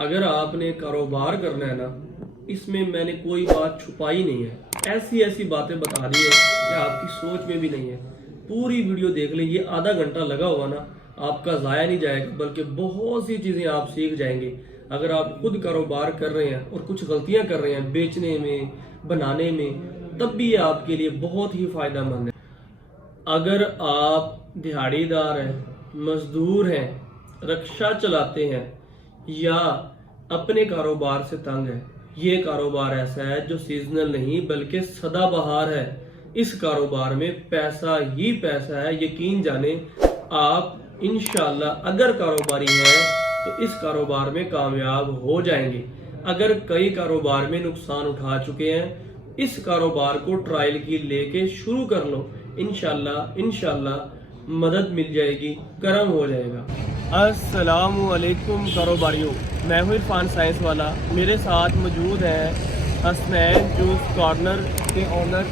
अगर आपने कारोबार करना है ना, इसमें मैंने कोई बात छुपाई नहीं है। ऐसी ऐसी बातें बता दी है कि आपकी सोच में भी नहीं है। पूरी वीडियो देख लें, ये आधा घंटा लगा हुआ ना आपका ज़ाया नहीं जाएगा, बल्कि बहुत सी चीज़ें आप सीख जाएंगे। अगर आप खुद कारोबार कर रहे हैं और कुछ गलतियां कर रहे हैं बेचने में, बनाने में, तब भी ये आपके लिए बहुत ही फ़ायदेमंद है। अगर आप दिहाड़ीदार हैं, मजदूर हैं, रिक्शा चलाते हैं या अपने कारोबार से तंग है, ये कारोबार ऐसा है जो सीजनल नहीं बल्कि सदाबहार है। इस कारोबार में पैसा ही पैसा है, यकीन जाने आप इंशाल्लाह अगर कारोबारी हैं तो इस कारोबार में कामयाब हो जाएंगे। अगर कई कारोबार में नुकसान उठा चुके हैं, इस कारोबार को ट्रायल की लेके शुरू कर लो। इंशाल्लाह इंशाल्लाह मदद मिल जाएगी, करम हो जाएगा। अस्सलामुअलैकुम कारोबारियों, मैं हूँ इरफान साइंस वाला। मेरे साथ मौजूद है हसनैन जूस कॉर्नर के ओनर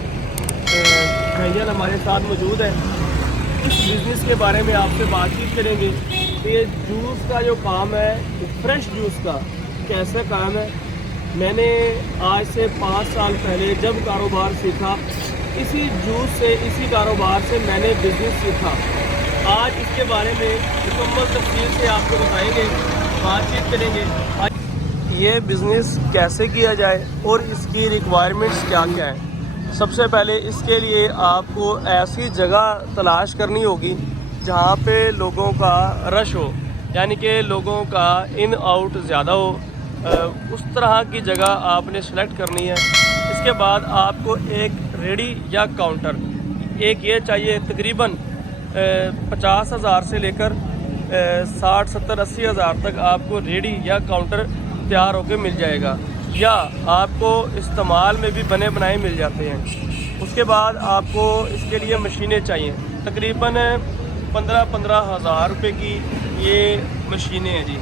भैया हमारे साथ मौजूद है। इस बिज़नेस के बारे में आपसे बातचीत करेंगे कि ये जूस का जो काम है, फ्रेश जूस का कैसा काम है। मैंने आज से 5 साल पहले जब कारोबार सीखा, इसी जूस से, इसी कारोबार से मैंने बिज़नेस सीखा। आज इसके बारे में मुकम्मल तफसील से आपको बताएंगे, बातचीत करेंगे ये बिज़नेस कैसे किया जाए और इसकी रिक्वायरमेंट्स क्या क्या है। सबसे पहले इसके लिए आपको ऐसी जगह तलाश करनी होगी जहाँ पे लोगों का रश हो, यानी कि लोगों का इन आउट ज़्यादा हो। उस तरह की जगह आपने सेलेक्ट करनी है। इसके बाद आपको एक रेडी या काउंटर, एक ये चाहिए। तकरीबन 50,000 से लेकर 60, 70, 80 हज़ार तक आपको रेडी या काउंटर तैयार होकर मिल जाएगा, या आपको इस्तेमाल में भी बने बनाए मिल जाते हैं। उसके बाद आपको इसके लिए मशीनें चाहिए। तकरीबन 15-15 हज़ार रुपये की ये मशीनें हैं जी।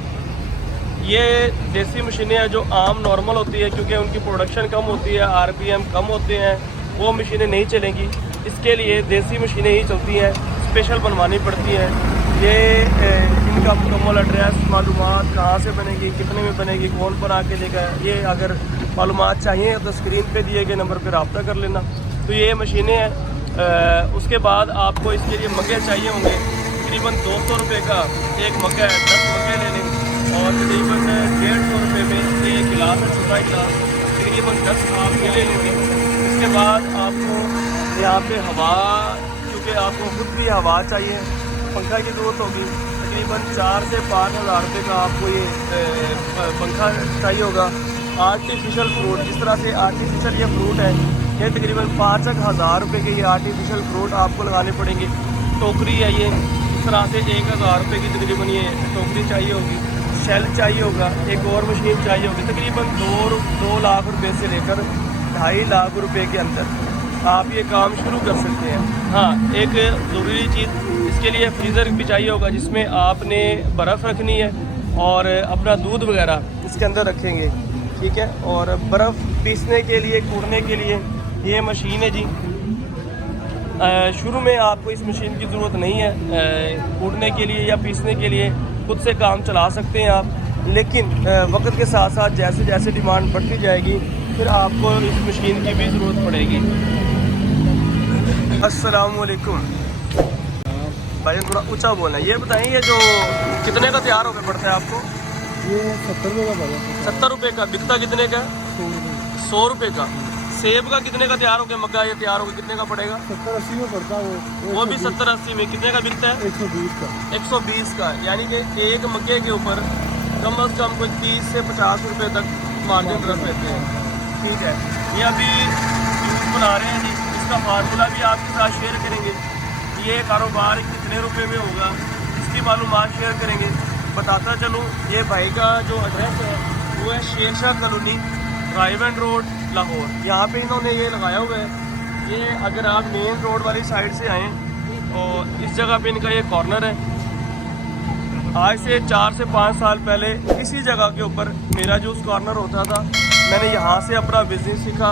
ये देसी मशीनें हैं जो आम नॉर्मल होती है, क्योंकि उनकी प्रोडक्शन कम होती है, RPM कम होते हैं, वो मशीनें नहीं चलेंगी। इसके लिए देसी मशीनें ही चलती हैं, स्पेशल बनवानी पड़ती हैं। ये इनका मुकम्मल एड्रेस, मालूमात, कहाँ से बनेगी, कितने में बनेगी, कौन बना के देगा, ये अगर मालूमात चाहिए तो स्क्रीन पे दिए गए नंबर पर रब्ता कर लेना। तो ये मशीनें हैं। उसके बाद आपको इसके लिए मग्गे चाहिए होंगे। तकरीबन 200 रुपये का एक मग्गा है, 10 मग्गे ले लें, और तकरीबन 150 रुपये में एक गिलास है, छोटा गिलास, तकरीबन 10 आप ये ले लेंगे। इसके बाद आपको यहाँ पे हवा, क्योंकि आपको खुद भी हवा चाहिए, पंखा की ज़रूरत होगी। तकरीबन 4 से 5 हज़ार रुपये का आपको ये पंखा चाहिए होगा। आर्टिफिशियल फ्रूट, जिस तरह से आर्टिफिशियल ये फ्रूट है, ये तकरीबन 5 हज़ार रुपये के ये आर्टिफिशियल फ्रूट आपको लगाने पड़ेंगे। टोकरी है ये, इस तरह से 1,000 रुपये की तकरीबन ये टोकरी चाहिए होगी। शेल चाहिए होगा, एक और मशीन चाहिए होगी। तकरीबन 2 लाख रुपये से लेकर 2.5 लाख रुपये के अंदर आप ये काम शुरू कर सकते हैं। हाँ, एक ज़रूरी चीज़ इसके लिए फ्रीज़र भी चाहिए होगा, जिसमें आपने बर्फ़ रखनी है और अपना दूध वगैरह इसके अंदर रखेंगे, ठीक है। और बर्फ़ पीसने के लिए, कूटने के लिए ये मशीन है जी। शुरू में आपको इस मशीन की ज़रूरत नहीं है। कूटने के लिए या पीसने के लिए खुद से काम चला सकते हैं आप, लेकिन वक्त के साथ साथ जैसे जैसे डिमांड बढ़ती जाएगी, फिर आपको इस मशीन की भी ज़रूरत पड़ेगी। अस्सलामुअलैकुम भाई, थोड़ा ऊंचा बोलना है। ये बताएं, ये जो कितने का तैयार होकर पड़ता है आपको? ये 70 रुपये का पड़ेगा। 70 रुपये का। बिकता कितने का? 100 रुपये का। सेब का कितने का तैयार होकर मग्गा ये तैयार होकर कितने का पड़ेगा? 70-80 में पड़ता है वो भी 70-80 में। कितने का बिकता है? 120 का। 120 का, यानी कि एक मग्गे के ऊपर कम अज़ कम कोई 30 से 50 रुपये तक मार्जिन रख लेते हैं, ठीक है। ये अभी जूस बना रहे हैं जी, इसका फार्मूला भी आपके साथ शेयर करेंगे। ये कारोबार कितने रुपए में होगा, इसकी मालूमात शेयर करेंगे। बताता चलूँ, ये भाई का जो एड्रेस है वो है शेर शाह कॉलोनी, रायवन रोड, लाहौर। यहाँ पे इन्होंने ये लगाया हुआ है। ये अगर आप मेन रोड वाली साइड से आएँ और इस जगह पे इनका ये कॉर्नर है। आज से 4 से 5 साल पहले इसी जगह के ऊपर मेरा जूस कॉर्नर होता था। मैंने यहाँ से अपना बिज़नेस सीखा।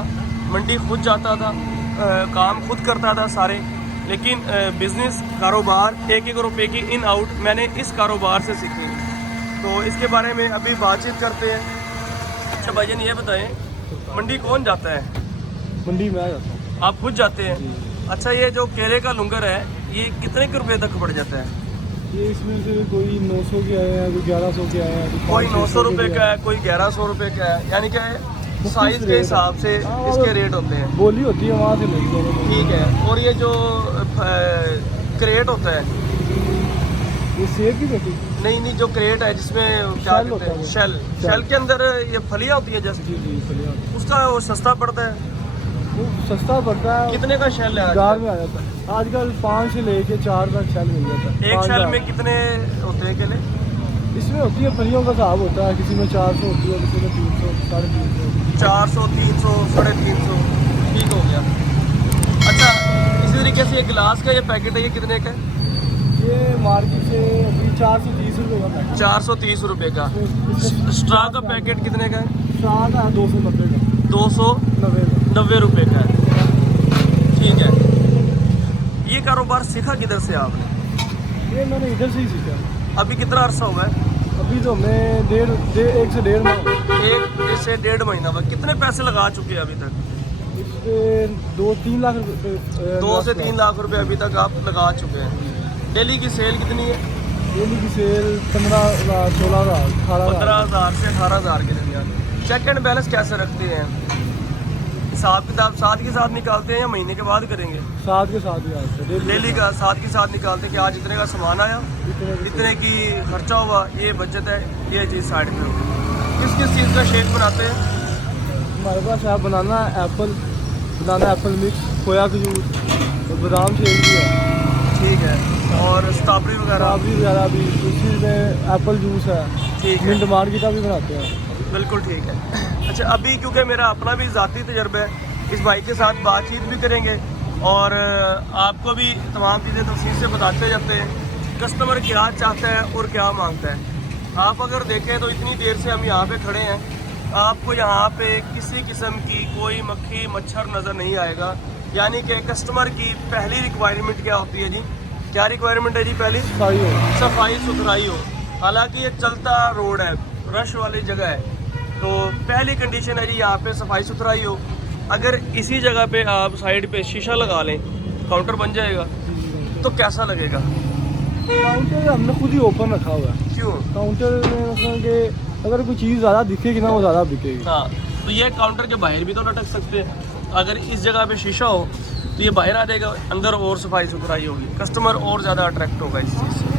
मंडी खुद जाता था, काम खुद करता था सारे, लेकिन बिज़नेस कारोबार 1-1 रुपये की इन आउट मैंने इस कारोबार से सीखी। तो इसके बारे में अभी बातचीत करते हैं। अच्छा भाईजान ये बताएं, मंडी कौन जाता है? मंडी में आ जाता हूँ। आप खुद जाते हैं? अच्छा, ये जो केले का लुंगर है ये कितने के रुपए तक पड़ जाता है? ये इसमें से कोई 900 के आए हैं, कोई 1100 के आए हैं, कोई 900 रुपए का है, कोई 1100 रुपए का है, यानी कि साइज के हिसाब से इसके रेट होते हैं। बोली होती है वहाँ से मिलती है। ठीक है। और ये जो क्रेट होता है, ये सेब की बेटी? नहीं, जो क्रेट है जिसमें क्या शेल कहते होता हैं, है। शेल के अंदर ये फलियां होती है जैसे, जी फलियाँ। उसका वो सस्ता पड़ता है। वो सस्ता पड़ता है। कितने का शेल है बाजार में आ जाता है आजकल 5 से लेके 4 तक शेल मिल जाता है। एक शेल 5,000 में कितने होते हैं केले? इसमें होती है फलियों का हिसाब होता है, किसी में 400 होती है, किसी में 300, 350। 400, 300, 350। ठीक हो गया। अच्छा, इसी तरीके से ये गिलास का ये पैकेट है, ये कितने का है? ये मार्केट से अभी 430 रुपये का पैकेट। 430 रुपये का। स्ट्रा का पैकेट कितने का है? सात है 290 का। 290 रुपये का है। ठीक है। ये कारोबार सीखा किधर से आपने? ये मैंने इधर से ही सीखा। अभी कितना अरसा हुआ है? अभी तो मैं 1 से 1.5 माह 1 से 1.5 महीना हुआ। कितने पैसे लगा चुके हैं अभी तक? इस पे 2-3 लाख रुपये 2 से 3 लाख रुपए अभी तक आप लगा चुके हैं। डेली की सेल कितनी है? डेली की सेल 15,000, 16,000, 18,000। 15,000 से 18,000 के दरमियान। चेक एंड बैलेंस कैसे रखते हैं? हिसाब किताब साथ के साथ निकालते हैं या महीने के बाद करेंगे? साथ के साथ ही आते हैं। डेली का साथ के साथ निकालते हैं कि आज इतने का सामान आया, इतने की खर्चा हुआ, ये बचत है, ये चीज़ साइड में होगी। किस किस चीज़ का शेक बनाते हैं? हमारे पास है बनाना एप्पल मिक्स, खोया खजूर और बादाम शेक भी है। ठीक है। और स्ट्रॉबेरी वगैरह भी, उसी में एप्पल जूस है। ठीक है। मिंट मार्केटा भी बनाते हैं। बिल्कुल ठीक है। अच्छा, अभी क्योंकि मेरा अपना भी ज़ाती तजर्बा है, इस भाई के साथ बातचीत भी करेंगे और आपको भी तमाम चीज़ें तफसील से बताते जाते हैं कस्टमर क्या चाहता है और क्या मांगता है। आप अगर देखें तो इतनी देर से हम यहाँ पे खड़े हैं, आपको यहाँ पे किसी किस्म की कोई मक्खी मच्छर नज़र नहीं आएगा। यानी कि कस्टमर की पहली रिक्वायरमेंट क्या होती है जी? क्या रिक्वायरमेंट है जी? पहली सफाई सुथराई हो। हालांकि ये चलता रोड है, रश वाली जगह है, तो पहली कंडीशन है जी यहाँ पे सफाई सुथराई हो। अगर इसी जगह पे आप साइड पे शीशा लगा लें, काउंटर बन जाएगा, तो कैसा लगेगा? काउंटर हमने खुद ही ओपन रखा हुआ है। क्यों? काउंटर में मतलब कि अगर कोई चीज़ ज़्यादा दिखेगी ना, वो ज़्यादा बिकेगी। हाँ, तो ये काउंटर के बाहर भी तो लटक सकते हैं। अगर इस जगह पे शीशा हो तो ये बाहर आ जाएगा, अंदर और सफाई सुथराई होगी, कस्टमर और ज़्यादा अट्रैक्ट होगा इस चीज़ से।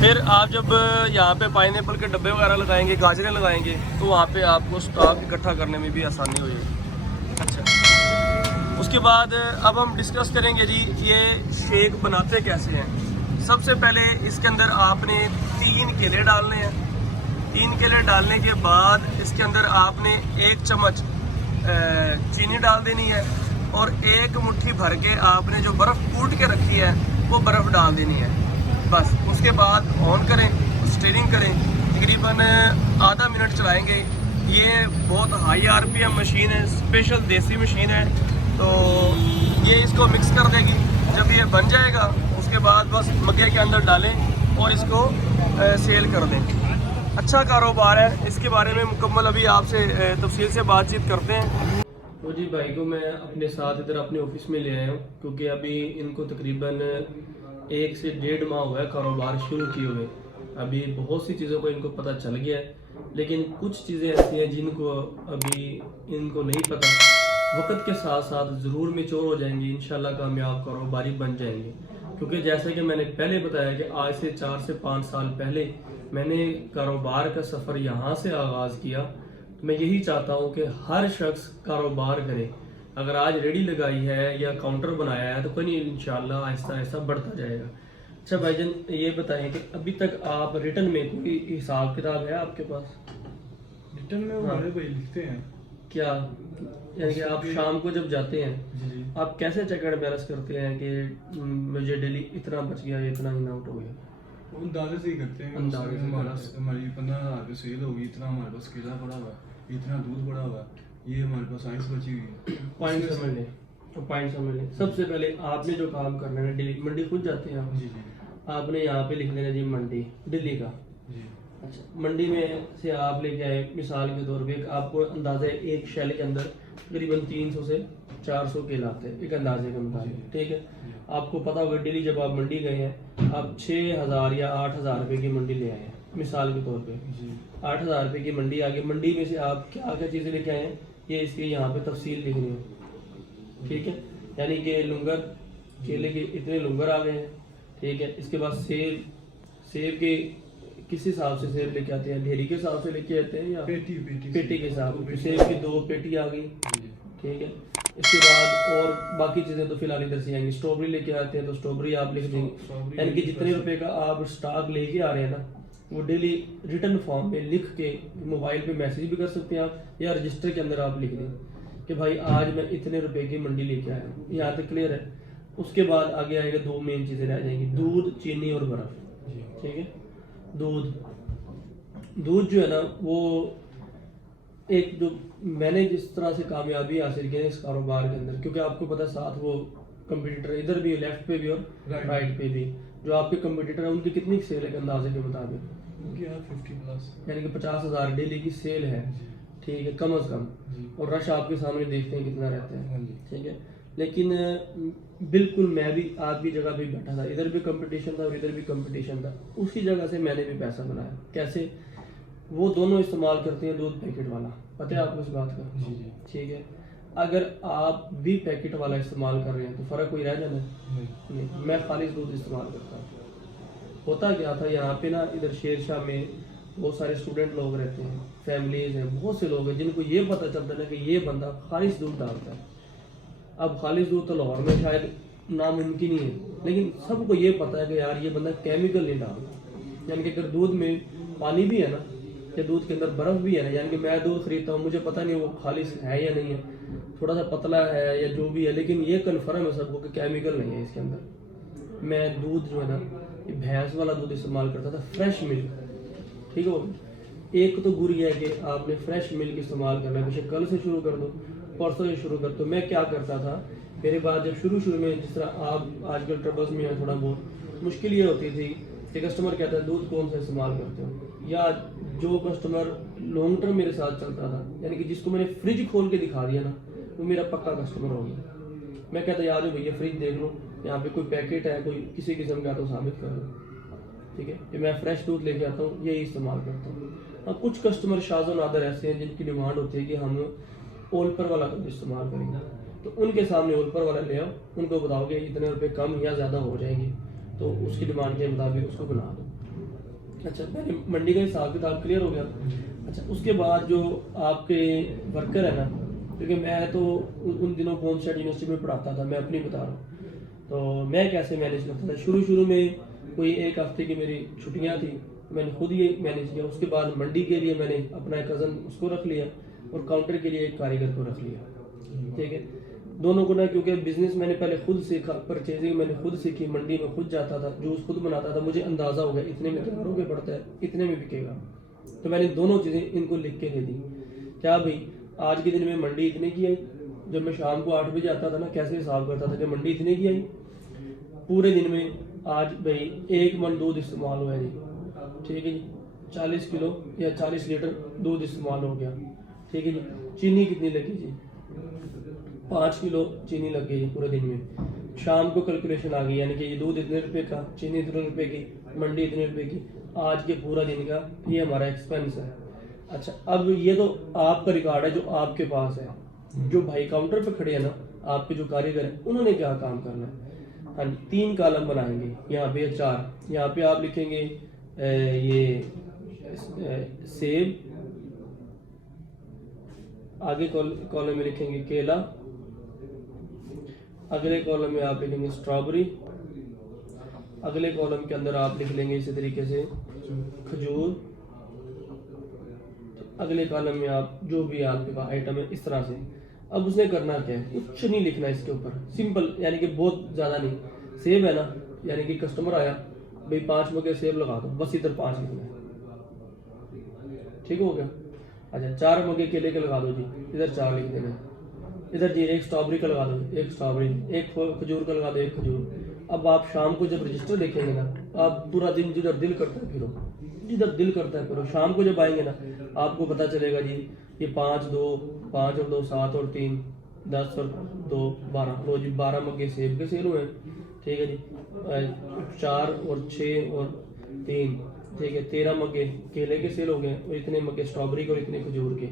फिर आप जब यहाँ पे पाइनएप्पल के डब्बे वगैरह लगाएंगे, गाजरें लगाएंगे, तो वहाँ पे आपको स्टॉक इकट्ठा करने में भी आसानी हो जाएगी। अच्छा, उसके बाद अब हम डिस्कस करेंगे जी ये शेक बनाते कैसे हैं। सबसे पहले इसके अंदर आपने 3 केले डालने हैं। 3 केले डालने के बाद इसके अंदर आपने 1 चम्मच चीनी डाल देनी है और 1 मुट्ठी भर के आपने जो बर्फ़ कूट के रखी है वो बर्फ़ डाल देनी है। बस उसके बाद ऑन करें, स्टीयरिंग करें, तकरीबन आधा मिनट चलाएंगे। ये बहुत हाई आरपीएम मशीन है, स्पेशल देसी मशीन है, तो ये इसको मिक्स कर देगी। जब ये बन जाएगा उसके बाद बस मग्गे के अंदर डालें और इसको सेल कर दें। अच्छा कारोबार है, इसके बारे में मुकम्मल अभी आपसे तफसील से बातचीत करते हैं। तो जी भाई को मैं अपने साथ इधर अपने ऑफिस में ले आया हूँ, क्योंकि अभी इनको तकरीबन 1 से 1.5 माह हुआ है कारोबार शुरू किए हुए। अभी बहुत सी चीज़ों को इनको पता चल गया है, लेकिन कुछ चीज़ें ऐसी हैं जिनको अभी इनको नहीं पता। वक्त के साथ साथ ज़रूर मैच्योर हो जाएंगे, इंशाल्लाह कामयाब कारोबारी बन जाएंगे। क्योंकि जैसे कि मैंने पहले बताया कि आज से 4 से 5 साल पहले मैंने कारोबार का सफ़र यहाँ से आगाज़ किया। तो मैं यही चाहता हूँ कि हर शख्स कारोबार करे। अगर आज रेडी लगाई है या काउंटर बनाया है तो कोई नहीं, इंशाल्लाह आहिस्ता आहिस्ता बढ़ता जाएगा। अच्छा भाईजान ये बताएं कि अभी तक आप रिटर्न में कोई हिसाब किताब है आपके पास? रिटर्न में वो बड़े भाई लिखते हैं क्या, यानी कि आप शाम को जब जाते हैं जी आप कैसे चेक एंड बैलेंस करते हैं कि मुझे डेली इतना बच गया, इतना इन आउट हो गया? वो अंदाजे से ही करते हैं। अंदाजे से हमारी 15,000 पे सेल होगी, इतना हमारे पास केला पड़ा हुआ है, इतना दूध पड़ा हुआ है, ये हमारे पास आइस बची हुई है। पॉइंट समझ लें, तो पॉइंट समझ लें। सबसे पहले आपने जो काम करना है, दिल्ली मंडी खुद जाते हैं आप? जी आपने यहाँ पे लिख देना जी मंडी दिल्ली का। जी। अच्छा, मंडी में से आप लेके आए मिसाल के तौर पे आपको अंदाजा है एक शैल के अंदर तकरीबन 300 से 400 केले आते हैं एक अंदाजे के मुताबिक, ठीक है। आपको पता होगा डेली जब आप मंडी गए हैं आप 6,000 या 8,000 रुपये की मंडी ले आए हैं मिसाल के तौर पे। 8,000 रुपये की मंडी आ गई, मंडी में से आप क्या क्या चीज़ें लेके आए हैं ये इसकी यहाँ पे तफसील लिखनी है, ठीक है। यानी कि लुंगर, केले के इतने लुंगर आ गए हैं, ठीक है। इसके बाद सेब के किस हिसाब से सेब लेके आते हैं, ढेरी के हिसाब से लेके आते हैं या पेटी के हिसाब से, सेब की 2 पेटी आ गई, ठीक है। इसके बाद और बाकी चीज़ें तो फिलहाल इधर से आएंगी। स्ट्रॉबेरी लेके आते हैं तो स्ट्रॉबेरी आप लिख देंगे, यानी कि जितने रुपए का आप स्टॉक लेके आ रहे हैं ना वो डेली रिटर्न फॉर्म में लिख के मोबाइल पे मैसेज भी कर सकते हैं आप, या रजिस्टर के अंदर आप लिख दें कि भाई आज मैं इतने रुपए की मंडी लेके आया हूँ। यहाँ तक क्लियर है। उसके बाद आगे आएगा 2 मेन चीज़ें रह जाएंगी, दूध, चीनी और बर्फ़, ठीक है। दूध जो है ना वो एक जो मैंने जिस तरह से कामयाबी हासिल की है इस कारोबार के अंदर, क्योंकि आपको पता है साथ वो कंपटीटर इधर भी लेफ्ट पे भी और राइट पे भी, जो आपके कंपटीटर है उनकी कितनी सेल है अंदाजे के मुताबिक, उनके यहाँ 50+ यानी कि 50,000 डेली की सेल है, ठीक है, कम अज कम। और रश आपके सामने देखते हैं कितना रहता है, ठीक है। लेकिन बिल्कुल मैं भी आपकी जगह पे बैठा था, इधर भी कंपटीशन था और इधर भी कंपटीशन था, उसी जगह से मैंने भी पैसा बनाया। कैसे? वो दोनों इस्तेमाल करते हैं दूध पैकेट वाला, पता है आपको इस बात का, ठीक है। अगर आप भी पैकेट वाला इस्तेमाल कर रहे हैं तो फ़र्क कोई रह जाना नहीं, मैं खालिश दूध इस्तेमाल करता हूँ। होता क्या था यहाँ पे ना, इधर शेरशाह में बहुत सारे स्टूडेंट लोग रहते हैं, फैमिलीज हैं, बहुत से लोग हैं जिनको ये पता चलता है ना कि ये बंदा खालिश दूध डालता है। अब खालिश दूध तो लाहौर में शायद नामुमकिन ही है, लेकिन सबको ये पता है कि यार ये बंदा केमिकल नहीं डालता। यानी कि अगर दूध में पानी भी है ना या दूध के अंदर बर्फ़ भी है ना, यानी कि मैं दूध खरीदता हूँ मुझे पता नहीं वो खालिश है या नहीं है, थोड़ा सा पतला है या जो भी है, लेकिन ये कन्फर्म है सबको कि केमिकल नहीं है इसके अंदर। मैं दूध जो है ना ये भैंस वाला दूध इस्तेमाल करता था, फ्रेश मिल्क, ठीक है। एक तो गुर ये है कि आपने फ्रेश मिल्क इस्तेमाल करना है, बेशक कल से शुरू कर दो, परसों से शुरू कर दो। मैं क्या करता था, मेरे बाद जब शुरू में जिस तरह आप आजकल ट्रबल्स में है, थोड़ा बहुत मुश्किल ये होती थी कि कस्टमर कहता है दूध कौन सा इस्तेमाल करते हो, या जो कस्टमर लॉन्ग टर्म मेरे साथ चलता था, यानी कि जिसको मैंने फ्रिज खोल के दिखा दिया ना वो मेरा पक्का कस्टमर हो गया। मैं कहता यार जो भैया फ्रिज देख लो, यहाँ पे कोई पैकेट है, कोई किसी किस्म का तो साबित कर लो, ठीक है। कि मैं फ्रेश दूध लेके आता हूँ यही इस्तेमाल करता हूँ। और कुछ कस्टमर शाज़ और नादर ऐसे हैं जिनकी डिमांड होती है कि हम ओलपर वाला दूध इस्तेमाल करेंगे, तो उनके सामने ओलपर वाला ले आओ, उनको बताओगे इतने रुपए कम या ज़्यादा हो जाएंगे, तो उसकी डिमांड के मुताबिक उसको बना दो। अच्छा, पहले मंडी का हिसाब किताब क्लियर हो गया। अच्छा, उसके बाद जो आपके वर्कर है ना, क्योंकि मैं तो उन दिनों होमस्टेड यूनिवर्सिटी में पढ़ाता था, मैं अपनी बता रहा हूँ, तो मैं कैसे मैनेज करता था। शुरू में कोई 1 हफ्ते की मेरी छुट्टियाँ थी, मैंने खुद ये मैनेज किया। उसके बाद मंडी के लिए मैंने अपना एक कज़न उसको रख लिया और काउंटर के लिए एक कारीगर को रख लिया, ठीक है। दोनों को ना, क्योंकि बिजनेस मैंने पहले खुद सीखा, परचेजिंग मैंने खुद सीखी, मंडी में खुद जाता था, जूस खुद बनाता था, मुझे अंदाज़ा हो गया इतने में तैयार होकर पड़ता है, इतने में बिकेगा। तो मैंने दोनों चीज़ें इनको लिख के दे दी, क्या भाई आज के दिन में मंडी इतने की आई। जब मैं शाम को 8 बजे आता था ना, कैसे हिसाब करता था कि मंडी इतने की आई, पूरे दिन में आज भाई 1 मन दूध इस्तेमाल हुआ जी, ठीक है जी, 40 किलो या 40 लीटर दूध इस्तेमाल हो गया, ठीक है जी। चीनी कितनी लगी जी, 5 किलो चीनी लग गई पूरे दिन में। शाम को कैलकुलेशन आ गई, यानी कि ये दूध इतने रुपए का, चीनी इतने रुपए की, मंडी इतने रुपए की, आज के पूरा दिन का ये हमारा एक्सपेंस है। अच्छा, अब ये तो आपका रिकॉर्ड है जो आपके पास है। जो भाई काउंटर पे खड़े हैं ना, आपके जो कारीगर हैं, उन्होंने क्या काम करना है। हाँ जी, 3 कॉलम बनाएंगे, यहाँ पे 4, यहाँ पे आप लिखेंगे ये सेब, आगे कॉलम में लिखेंगे केला, अगले कॉलम में आप लिखेंगे स्ट्रॉबेरी, अगले कॉलम के अंदर आप लिख लेंगे इसी तरीके से खजूर, अगले कॉलम में आप जो भी आपके पास आइटम है इस तरह से। अब उसने करना क्या है, कुछ नहीं लिखना इसके ऊपर, सिंपल, यानी कि बहुत ज़्यादा नहीं। सेब है ना, यानी कि कस्टमर आया भाई 5 मगे सेब लगा दो, बस इधर 5 लिखना है, ठीक हो गया। अच्छा, 4 मगे केले के लगा दो जी, इधर 4 लिख देना। इधर जी 1 स्ट्रॉबेरी का लगा दो, 1 स्ट्रॉबेरी, 1 खजूर का लगा दो, 1 खजूर। अब आप शाम को जब रजिस्टर देखेंगे ना, आप पूरा दिन जिधर दिल करता है फिरो, जिधर दिल करता है करो। शाम को जब आएंगे ना आपको पता चलेगा जी ये 5 और 2 7 और 3 10 और 2 12 लो जी 12 मग्गे सेब के सेल हुए हैं, ठीक है जी। 4 और 6 और 3, ठीक है, 13 मग्गे केले के सेल हो गए और इतने मग्गे स्ट्रॉबेरी के और इतने खजूर के।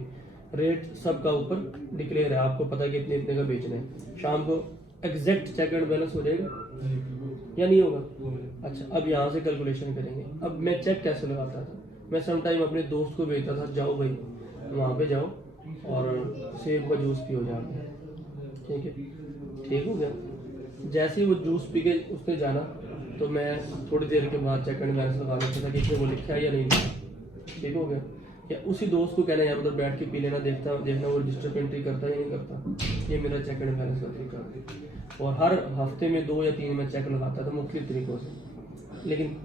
रेट सबका ऊपर डिक्लेयर है, आपको पता है कि इतने इतने का बेचना है। शाम को एग्जैक्ट चेक एंड बैलेंस हो जाएगा या नहीं होगा? अच्छा, अब यहाँ से कैलकुलेशन करेंगे। अब मैं चेक कैसे लगाता था, मैं समटाइम अपने दोस्त को भेजता था, जाओ भाई वहाँ पे जाओ और सेब का जूस पियो जाके, ठीक है, ठीक हो गया। जैसे ही वो जूस पी के उसने जाना तो मैं थोड़ी देर के बाद चेक एंड बैलेंस लगा लेता था कि इसने वो लिखा है या नहीं लिखा, ठीक हो गया। या उसी दोस्त को कहना यार उधर बैठ के पी लेना, देखना वो रजिस्टर एंट्री करता है या नहीं करता। ये मेरा चेक एंड बैलेंस का तरीका है। और हर हफ्ते में 2 या 3 मैं चेक लगाता था मुख्तलिफ तरीकों से। लेकिन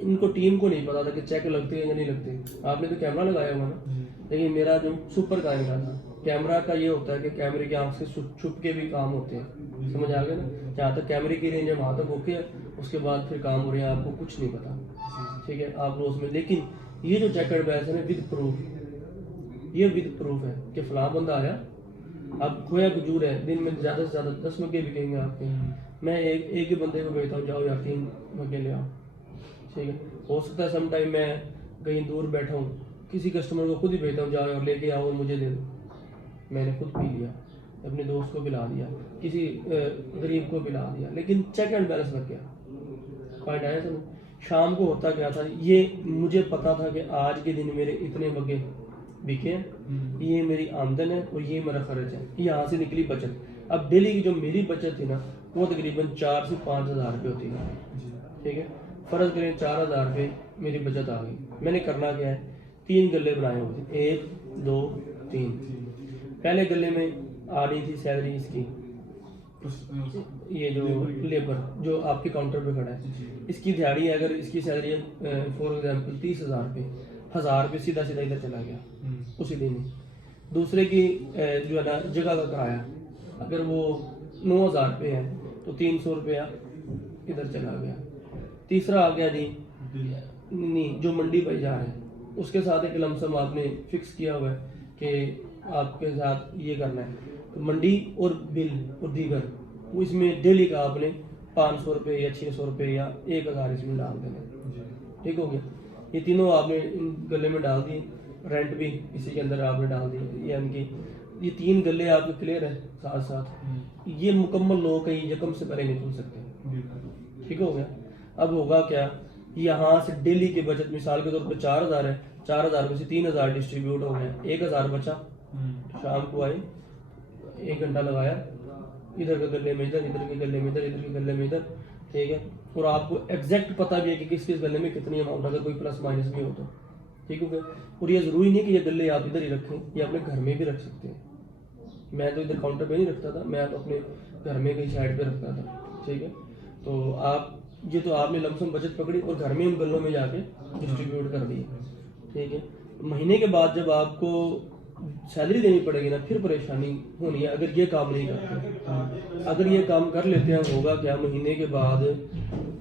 इनको टीम को नहीं पता था कि चेक लगते हैं या नहीं लगते। आपने तो कैमरा लगाया हुआ ना, लेकिन मेरा जो सुपर कैमरा था, कैमरा का ये होता है कि कैमरे की आंख से छुप के भी काम होते हैं, समझ आ गया ना। जहाँ तक कैमरे की रेंज है वहाँ तक ओके है, उसके बाद फिर काम हो रहे हैं आपको कुछ नहीं पता, ठीक है, आप रोज में। लेकिन ये जो चेक एंड बैलेंस है विद प्रूफ, ये विद प्रूफ है कि फलां बंदा आया, अब खोया खजूर है, दिन में ज़्यादा से ज़्यादा 10 मग्गे बिकेंगे आपके। मैं एक ही बंदे को भेजता हूँ, जाओ यार 3 मग्गे ले आओ, ठीक है। हो सकता है सम टाइम मैं कहीं दूर बैठा हूँ, किसी कस्टमर को खुद ही भेजता हूँ, जाओ यार लेके आओ और मुझे दे दो। मैंने खुद पी लिया, अपने दोस्त को पिला दिया, किसी गरीब को पिला दिया, लेकिन चेक एंड बैलेंस लग गया। पॉइंट आया समझ। शाम को होता क्या था, ये मुझे पता था कि आज के दिन मेरे इतने मग्गे बिके हैं, ये मेरी आमदन है और ये मेरा खर्च है, यहाँ से निकली बचत। अब डेली की जो मेरी बचत थी ना वो तकरीबन 4 से 5 हज़ार रुपये होती है, ठीक है। फर्ज करें 4 हज़ार रुपये मेरी बचत आ गई। मैंने करना क्या है, 3 गल्ले बनाए हुए थे, 1 2 3। पहले गले में आ रही थी सैलरी इसकी, ये जो लेबर जो आपके काउंटर पे खड़ा है, इसकी दिहाड़ी है, अगर इसकी सैलरी है फॉर एग्जाम्पल 30,000 रुपये, 1,000 रुपये सीधा सीधा इधर चला गया उसी दिन ही। दूसरे की जो है ना जगह का किराया, अगर वो 9,000 रुपये है तो 300 रुपया इधर चला गया। तीसरा आ गया जी नहीं, जो मंडी पर जा रहे हैं उसके साथ एक लमसम आपने फिक्स किया हुआ है कि आपके साथ ये करना है, तो मंडी और बिल और दीगर वो इसमें डेली का आपने 500 रुपये या 600 रुपये या 1,000 इसमें डाल देना, ठीक हो गया। ये तीनों आपने इन गले में डाल दिए, रेंट भी इसी के अंदर आपने डाल दिए, यानी कि ये 3 गले आपके क्लियर है साथ साथ। ये मुकम्मल लोग कहीं यकम से पहले निकल सकते हैं, ठीक हो गया। अब होगा क्या, यहाँ से डेली की बचत मिसाल के तौर पर 4,000 है, 4,000 में से 3,000 डिस्ट्रीब्यूट हो गया, 1,000 बचा। शाम को आए 1 घंटा लगाया, इधर के गले में इधर, इधर के गले में इधर, इधर के गले में इधर, ठीक है। और आपको एग्जैक्ट पता भी है कि किस किस गले में कितनी अमाउंट, अगर कोई प्लस माइनस भी हो तो, ठीक हो गया। और ये जरूरी नहीं कि ये गले आप इधर ही रखें, ये अपने घर में भी रख सकते हैं। मैं तो इधर काउंटर पे नहीं रखता था, मैं तो अपने घर में कहीं साइड पे रखता था, ठीक है। तो आप ये तो आपने लमसम बचत पकड़ी और घर में उन गलों में जाके डिस्ट्रीब्यूट कर दी, ठीक है। महीने के बाद जब आपको सैलरी देनी पड़ेगी ना, फिर परेशानी होनी है अगर ये काम नहीं करते। अगर ये काम कर लेते हैं होगा क्या, महीने के बाद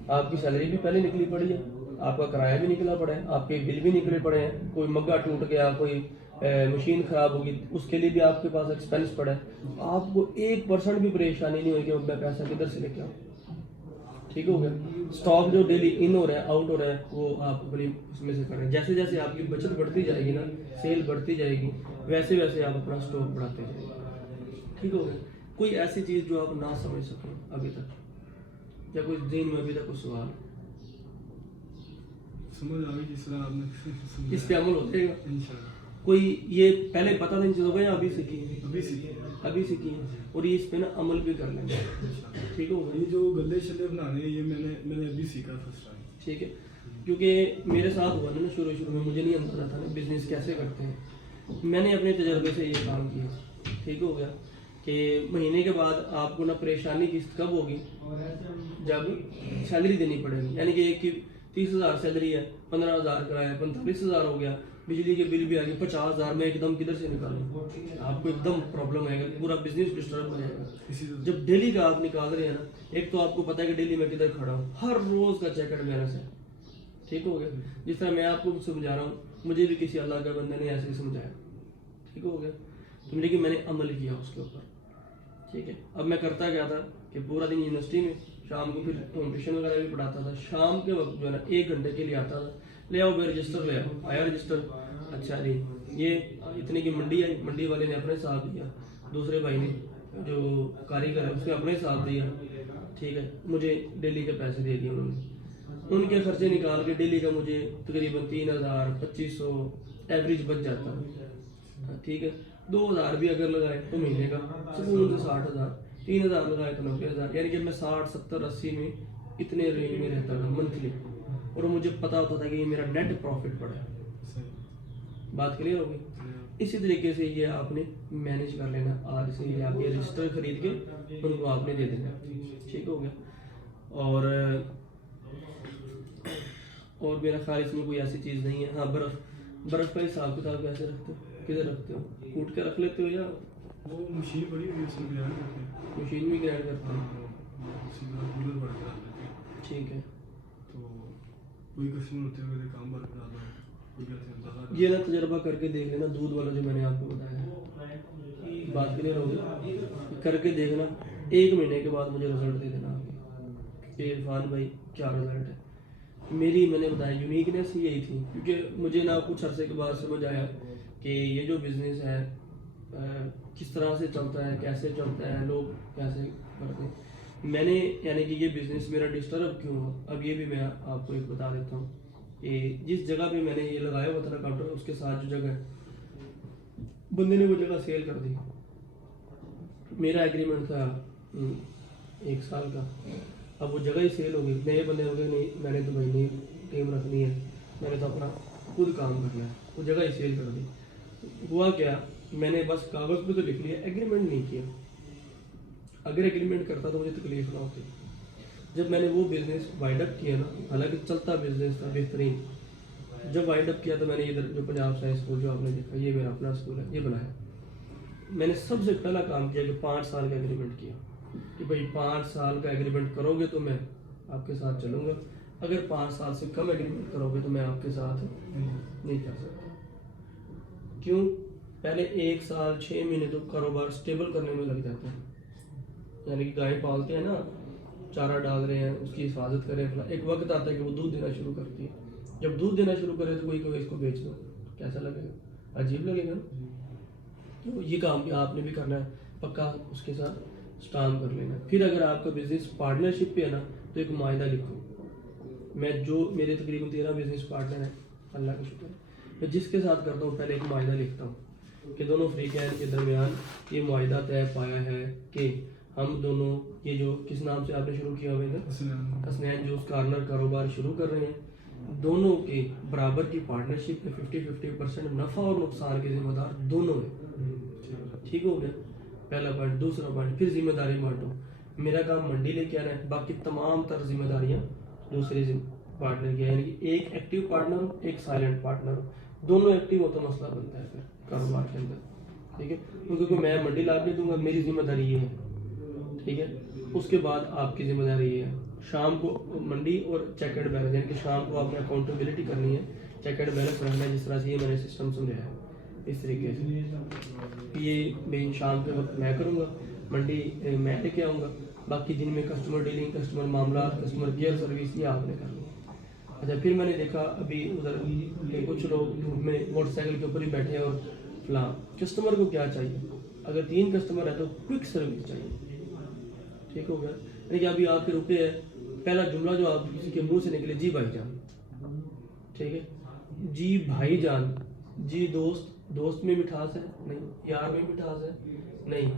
आपकी सैलरी भी पहले निकली पड़ी है, आपका किराया भी निकला पड़ा है, आपके बिल भी निकले पड़े हैं, कोई मग्गा टूट गया, कोई मशीन खराब होगी, उसके लिए भी आपके पास एक्सपेंस पड़ा है। आपको 1% भी परेशानी नहीं होगी मैं पैसा किधर से लेके आऊँ, ठीक हो गया। स्टॉक जो डेली इन हो रहा है आउट हो रहा है वो आप अपनी उसमें से कर रहे हैं। जैसे जैसे आपकी बचत बढ़ती जाएगी ना, सेल बढ़ती जाएगी, वैसे वैसे आप अपना स्टॉक बढ़ाते जाएंगे, ठीक हो गया। कोई ऐसी चीज़ जो आप ना समझ सकें अभी तक, या कोई दिन में अभी तक कुछ सवाल समझ आ गई जिस तरह आपने इस पे अमल हो जाएगा इंशाल्लाह। कोई ये पहले पता नहीं चलोगे या अभी सीखी अभी सीखी और ये इस पे ना अमल भी कर लेंगे, ठीक हो गया। ये जो गले शले बनाने ये मैंने अभी सीखा फर्स्ट टाइम, ठीक है। क्योंकि मेरे साथ हुआ ना शुरू में, मुझे नहीं अंदाजा था ना बिजनेस कैसे करते हैं। मैंने अपने तजर्बे से ये काम किया, ठीक हो गया। कि महीने के बाद आपको ना परेशानी किस्त कब होगी, जब सैलरी देनी पड़ेगी। यानी कि एक की 30,000 सैलरी है, 15,000 किराया, 45,000 हो गया, बिजली के बिल भी आ गए 50,000 में, एकदम किधर से निकालूं, आपको एकदम प्रॉब्लम आएगा, पूरा बिजनेस डिस्टर्ब हो जाएगा। जब डेली का आप निकाल रहे हैं ना, एक तो आपको पता है कि डेली मैं किधर खड़ा हूँ, हर रोज का चेक एंड बैलेंस है, ठीक हो गया। जिस तरह मैं आपको समझा रहा हूँ, मुझे भी किसी अल्लाह के बंदे ने ऐसे ही समझाया, ठीक हो गया। तो लेकिन मैंने अमल किया उसके ऊपर, ठीक है। अब मैं करता क्या था कि पूरा दिन यूनिवर्सिटी में, शाम को फिर ट्यूशन वगैरह भी पढ़ाता था, शाम के वक्त जो है ना 1 घंटे के लिए आता था, ले आओ भाई रजिस्टर ले आओ, आया रजिस्टर, अच्छा जी ये इतने की मंडी आई, मंडी वाले ने अपने साथ दिया, दूसरे भाई ने जो कारीगर है उसने अपने साथ दिया, ठीक है। मुझे डेली के पैसे दे दिए उन्होंने, उनके खर्चे निकाल के डेली का मुझे तकरीबन 3000 2500 एवरेज बच जाता है, ठीक है। 2000 भी अगर लगाए तो महीने का सुकून से 60,000, 3000 लगाए तो 90,000, यानी कि मैं 60 70 80 में इतने रेंज में रहता था मंथली, और मुझे पता होता था कि ये मेरा नेट प्रॉफिट पड़ा है। बात क्लियर होगी। इसी तरीके से ये आपने मैनेज कर लेना, आज से ये आप ये रजिस्टर खरीद के उनको आपने दे देना, ठीक हो गया। और मेरा ख्याल इसमें कोई ऐसी चीज़ नहीं है। हाँ, बर्फ़ का हिसाब किताब कैसे रखते हो, किधर रखते हो, कूट के रख लेते हो या वो मशीन पड़ी हुई है, उसमें ग्राइंड करते हैं। मशीन में ग्राइंड करते हो? हाँ, उसी में कूलर भर के डाल देते हैं। ठीक है। तो कोई कस्टमर होते हैं मेरे काम भर के डाल दो, कोई कहते हैं ज़्यादा। ये ना तजर्बा करके देख लेना, दूध वाला जो मैंने आपको बताया है, बात क्लियर होगी, करके देखना, 1 महीने के बाद मुझे रिजल्ट दे देना आपको कि इरफान भाई क्या रिजल्ट है। मेरी मैंने बताया यूनिकनेस ही यही थी, क्योंकि मुझे ना कुछ अरसे के बाद समझ आया कि ये जो बिज़नेस है किस तरह से चलता है, कैसे चलता है, लोग कैसे करते हैं। मैंने यानी कि ये बिज़नेस मेरा डिस्टर्ब क्यों हुआ, अब ये भी मैं आपको एक बता देता हूँ कि जिस जगह पे मैंने ये लगाया हुआ था ना काउंटर, उसके साथ जो जगह है, बंदे ने वो जगह सेल कर दी। मेरा एग्रीमेंट था 1 साल का, अब वो जगह ही सेल हो गई। नए बंदे हो गए, नहीं मैंने तो भाई नहीं टीम रखनी है, मैंने तो अपना खुद काम करना है, वो जगह ही सेल कर दी। हुआ क्या, मैंने बस कागज़ पे तो लिख लिया, एग्रीमेंट नहीं किया। अगर एग्रीमेंट करता तो मुझे तकलीफ ना होती। जब मैंने वो बिज़नेस वाइड अप किया ना, हालांकि चलता बिज़नेस था बेहतरीन, जब वाइड अप किया तो मैंने इधर जो पंजाब साइंस स्कूल जो आपने देखा, ये मेरा अपना स्कूल है, ये बनाया। मैंने सबसे पहला काम किया कि 5 साल का एग्रीमेंट किया कि भाई 5 साल का एग्रीमेंट करोगे तो मैं आपके साथ चलूँगा, अगर 5 साल से कम एग्रीमेंट करोगे तो मैं आपके साथ नहीं कर सकता। क्यों? पहले 1 साल 6 महीने तो कारोबार स्टेबल करने में लग जाता है, यानी कि गाय पालते हैं ना, चारा डाल रहे हैं, उसकी हिफाजत करें, एक वक्त आता है कि वो दूध देना शुरू करती है। जब दूध देना शुरू करे तो कोई कोई इसको बेच दो, कैसा लगेगा, अजीब लगेगा ना। तो ये काम भी आपने भी करना है, पक्का उसके साथ स्टार्ट कर लेना। फिर अगर आपका बिजनेस पार्टनरशिप पे है ना, तो एक मायदा लिखो। मैं जो मेरे तकरीबन 13 बिजनेस पार्टनर हैं, अल्लाह का शुक्र है, मैं जिसके साथ करता हूँ पहले एक मायदा लिखता हूँ कि दोनों फ्रीकैन के दरमियान ये मायदा तय पाया है कि हम दोनों, ये जो किस नाम से आपने शुरू किया हुआ है, हसनैन जूस कॉर्नर कारोबार शुरू कर रहे हैं, दोनों के बराबर की पार्टनरशिप में 50-50% नफ़ा और नुकसान के जिम्मेदार दोनों हैं। ठीक हो गया पहला पॉइंट। दूसरा पॉइंट, फिर जिम्मेदारी बांटो। मेरा काम मंडी लेके आना है, बाकी तमाम तर जिम्मेदारियाँ दूसरे पार्टनर की, यानी कि एक एक्टिव पार्टनर हो, एक साइलेंट पार्टनर हो, दोनों एक्टिव हो तो मसला बनता है फिर कारोबार के अंदर। ठीक है, क्योंकि मैं मंडी ला के दूंगा, मेरी जिम्मेदारी ये है, ठीक है। उसके बाद आपकी जिम्मेदारी ये है, शाम को मंडी और चेक एंड बैलेंस, यानी कि शाम को आपने अकाउंटेबिलिटी करनी है, चेक एंड बैलेंस रखना है, जिस तरह से ये मैंने सिस्टम समझाया है इस तरीके से। ये मैं शाम के वक्त मैं करूँगा, मंडी मैं लेके आऊँगा, बाकी दिन में कस्टमर डीलिंग, कस्टमर मामला, कस्टमर केयर सर्विस ये आपने करनी है। अच्छा, फिर मैंने देखा अभी उधर के कुछ लोग धूप में मोटरसाइकिल के ऊपर ही बैठे हैं और फलां, कस्टमर को क्या चाहिए, अगर 3 कस्टमर है तो क्विक सर्विस चाहिए। ठीक हो गया, यानी कि अभी आपके रुके हैं, पहला जुमला जो आप किसी के मुंह से निकले, जी भाईजान, ठीक है, जी भाईजान, जी दोस्त, दोस्त में मिठास है नहीं, यार में मिठास है नहीं,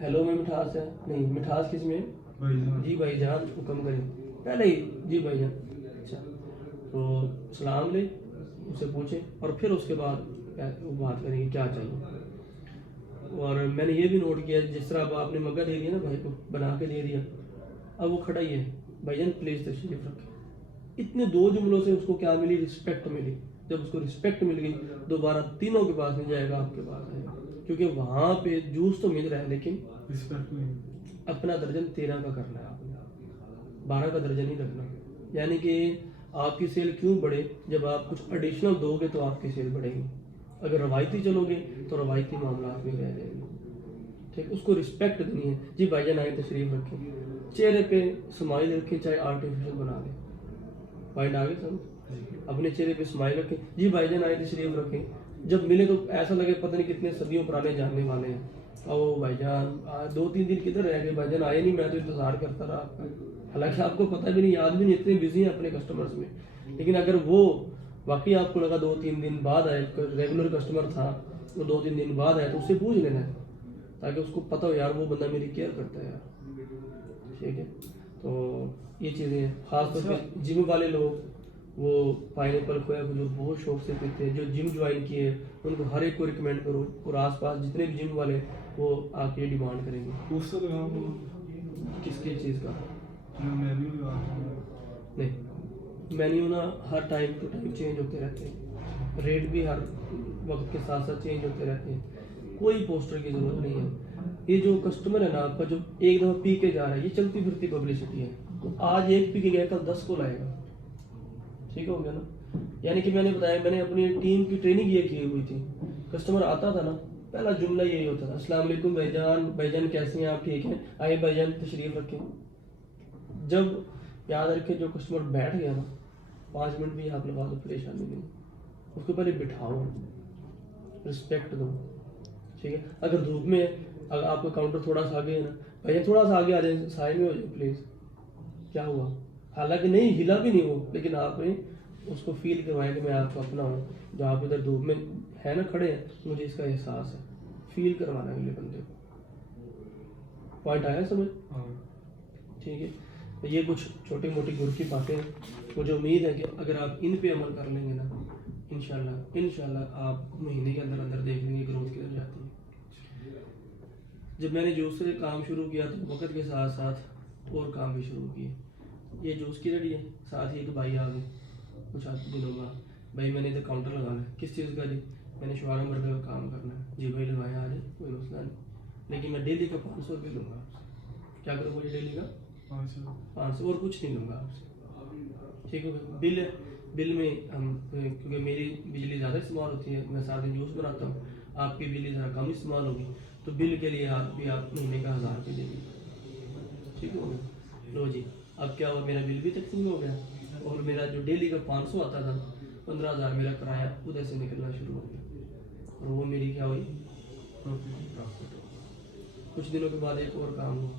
हेलो में मिठास है नहीं, मिठास किस में, जी भाईजान हुक्म करें, पहले ही जी भाईजान। अच्छा, तो सलाम ले, उससे पूछे और फिर उसके बाद बात करेंगे क्या चाहिए। और मैंने ये भी नोट किया, जिस तरह अब आपने मग्गा दे दिया ना भाई को, बना के दे दिया, अब वो खड़ा ही है, भाईजान प्लीज तशरीफ रखें। इतने 2 जुमलों से उसको क्या मिली, रिस्पेक्ट मिली। जब उसको रिस्पेक्ट मिल गई, दोबारा तीनों के पास नहीं जाएगा, आपके पास आएगा, क्योंकि वहाँ पे जूस तो मिल रहा है लेकिन रिस्पेक्ट नहीं। अपना दर्जन 13 का करना है आपने, 12 का दर्जन नहीं रखना। यानी कि आपकी सेल क्यों बढ़े, जब आप कुछ एडिशनल दोगे तो आपकी सेल बढ़ेगी। अगर रवायती चलोगे तो रवायती मामला में रह जाएंगे। ठीक, उसको रिस्पेक्ट देनी है। जी भाईजान आए तशरीफ रखें, चेहरे पे स्माइल रखें, चाहे आर्टिफिशियल बना दें। पॉइंट आगे समझ, अपने चेहरे पे स्माइल रखें। जी भाईजान आए तशरीफ रखें, जब मिले तो ऐसा लगे पता नहीं कितने सदियों पुराने जानने वाले हैं। ओ भाईजान 2-3 दिन किधर रह गए भाईजान, आए नहीं, मैं तो इंतजार करता रहा आपका। हालांकि आपको पता भी नहीं, याद भी नहीं, इतने बिजी हैं अपने कस्टमर्स में। लेकिन अगर वो वाकई आपको लगा 2-3 दिन बाद आए, रेगुलर कस्टमर था, वो 2-3 दिन बाद आए, तो उससे पूछ लेना है, ताकि उसको पता हो यार वो बंदा मेरी केयर करता है यार। ठीक है, तो ये चीज़ें खास तौर पे जिम वाले लोग, वो पाइनएप्पल खोया खजूर बहुत शौक से पीते हैं। जो जिम ज्वाइन किए उनको हर एक को रिकमेंड करो, और आसपास जितने भी जिम वाले वो आपकी डिमांड करेंगे। पोस्टर लगाओ, किसकी चीज़ का? जो मेन्यू लगाओ। नहीं, मेन्यू ना हर टाइम टू टाइम चेंज होते रहते हैं, रेट भी हर वक्त के साथ साथ चेंज होते रहते हैं, कोई पोस्टर की ज़रूरत नहीं है। ये जो कस्टमर है ना आपका, जो एक दफ़ा पी के जा रहा है, ये चलती फिरती पब्लिसिटी है। तो आज एक पी के गया, कल 10 को लाएगा। ठीक हो गया ना। यानी कि मैंने बताया, मैंने अपनी टीम की ट्रेनिंग ये की हुई थी। कस्टमर आता था ना, पहला जुमला यही होता था, अस्सलाम वालेकुम भाईजान, भाईजान कैसे हैं आप, ठीक हैं, आइए भाईजान तशरीफ रखें। जब याद रखें जो कस्टमर बैठ गया ना, 5 मिनट भी आप लगा दो, परेशानी नहीं, उसको पहले बिठाओ, रिस्पेक्ट दो। ठीक है, अगर धूप में अगर आपका काउंटर थोड़ा सा आगे है ना, भैया थोड़ा सा आगे आ जाए, साइड में हो जाए प्लीज़, क्या हुआ, हालांकि नहीं हिला भी नहीं हो, लेकिन आपने उसको फील करवाया कि मैं आपको अपना हूँ। जो आप इधर धूप में है ना खड़े हैं, मुझे इसका एहसास है, फील करवाना अगले बंदे को। पॉइंट आया समझ? ठीक है, तो ये कुछ छोटी मोटी गुर की बातें हैं। मुझे उम्मीद है कि अगर आप इन पे अमल कर लेंगे ना, इंशाल्लाह आप महीने के अंदर अंदर देख लेंगे ग्रोथ किधर जाती है। जब मैंने जूस से काम शुरू किया तो वक्त के साथ साथ और काम भी शुरू किए। ये जूस की रेडी है, साथ ही एक भाई आ गए कुछ दिनों में, भाई मैंने इधर काउंटर लगाना है। किस चीज़ का जी? मैंने शवारा बर्गर का काम करना है। जी भाई लगाया, आ जाए, कोई मसला नहीं, लेकिन मैं डेली का 500 रुपये लूँगा आपसे। क्या करूँ मुझे डेली का 500, और कुछ नहीं लूँगा आपसे। ठीक है, बिल में हम, क्योंकि मेरी बिजली ज़्यादा इस्तेमाल होती है, मैं साथ में जूस बनाता हूँ, आपकी बिजली ज़रा कम इस्तेमाल होगी, तो बिल के लिए आप महीने का 1000 रुपये देंगे। ठीक हो गया, लो जी। अब क्या हुआ, मेरा बिल भी तकसीम हो गया, और मेरा जो डेली का 500 आता था, 15,000 मेरा किराया उधर से निकलना शुरू हो गया, और वो मेरी क्या हुई, प्रॉफिट हो। कुछ दिनों के बाद एक और काम हुआ,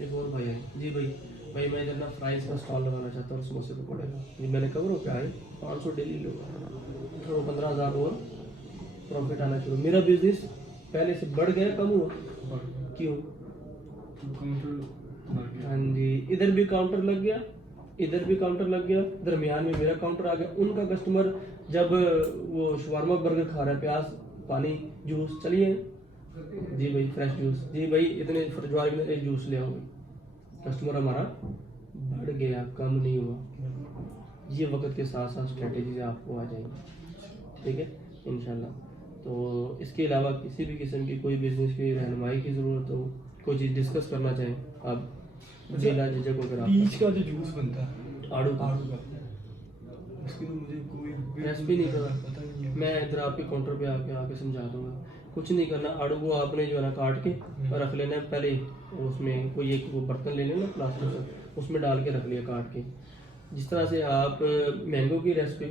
एक और भाई आए, जी भाई मैं इधर ना फ्राइज का स्टॉल लगाना चाहता हूँ, समोसे पकौड़े का। जी मैंने कवर हो क्या है, 500 डेली लो, तो 15,000 और प्रॉफिट आना शुरू। मेरा बिजनेस पहले से बढ़ गया, कम हुआ, क्यों? हाँ जी, इधर भी काउंटर लग गया, इधर भी काउंटर लग गया, दरमियान में मेरा काउंटर आ गया। उनका कस्टमर जब वो शवारमा बर्गर खा रहा है, प्याज पानी जूस, चलिए जी भाई फ्रेश जूस, जी भाई इतने फरजवारी में एक जूस ले आओगे, कस्टमर हमारा बढ़ गया, कम नहीं हुआ। ये वक्त के साथ साथ स्ट्रेटेजी से आपको आ जाएगी। ठीक है, इंशाल्लाह। तो इसके अलावा किसी भी किस्म की कोई बिजनेस की रहनुमाई की ज़रूरत हो, कोई चीज़ डिस्कस करना चाहें आप, जिला झिझक वगैरह। पीच का जो जूस बनता है, आड़ू का, उसकी तो मुझे कोई रेसिपी नहीं पता नहीं है। मैं इधर आपके काउंटर पे आके समझा दूंगा। कुछ नहीं करना, आड़ू को आपने जो है ना काट के और रख लेना है पहले, उसमें कोई एक वो बर्तन ले लेना प्लास्टिक का, उसमें डाल के रख लिया काट के। जिस तरह से आप मैंगो की रेसिपी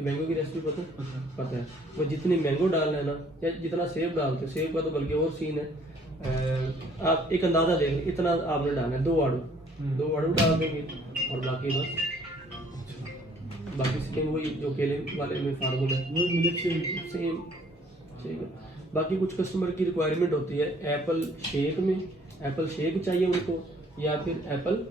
पता है, वो जितनी मैंगो डालना है ना, या जितना सेब डालते हैं, सेब का तो बल्कि और सीन है। आप एक अंदाज़ा देख लें, इतना आपने डालना है, 2 आड़ू डाल देंगे, और बाकी बस बाकी सेम वही जो केले वाले में फार्मूला है, वो मिल्क से सेम। ठीक है, बाकी कुछ कस्टमर की रिक्वायरमेंट होती है एप्पल शेक चाहिए उनको, या फिर एप्पल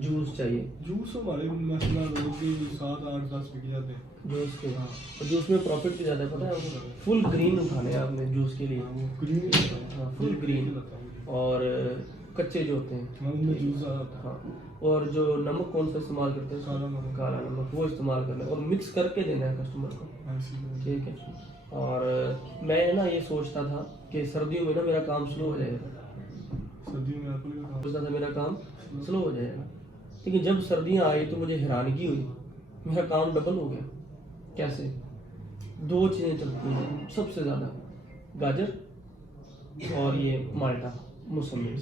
जूस चाहिए। जूस हमारे मसला रोज के 7, 8, 10 बिक जाते हैं जूस के, हाँ, और जूस में प्रॉफिट भी ज़्यादा है, पता है आपको? फुल ग्रीन उठाने हैं आपने जूस के लिए, वो ग्रीन फुल ग्रीन, और कच्चे जो होते हैं उनमें जूस आ जाता है। हाँ, और जो नमक कौन सा इस्तेमाल करते हैं, काला नमक, वो इस्तेमाल करना है और मिक्स करके देना है कस्टमर को। ठीक है, और मैं ना ये सोचता था कि सर्दियों में ना मेरा काम स्लो हो जाएगा, सर्दियों में एप्पल का सोचता था मेरा काम स्लो हो जाएगा, लेकिन जब सर्दियाँ आई तो मुझे हैरानगी हुई मेरा काम डबल हो गया। कैसे? 2 चीज़ें चलती हैं सबसे ज़्यादा, गाजर और ये माल्टा मौसमी।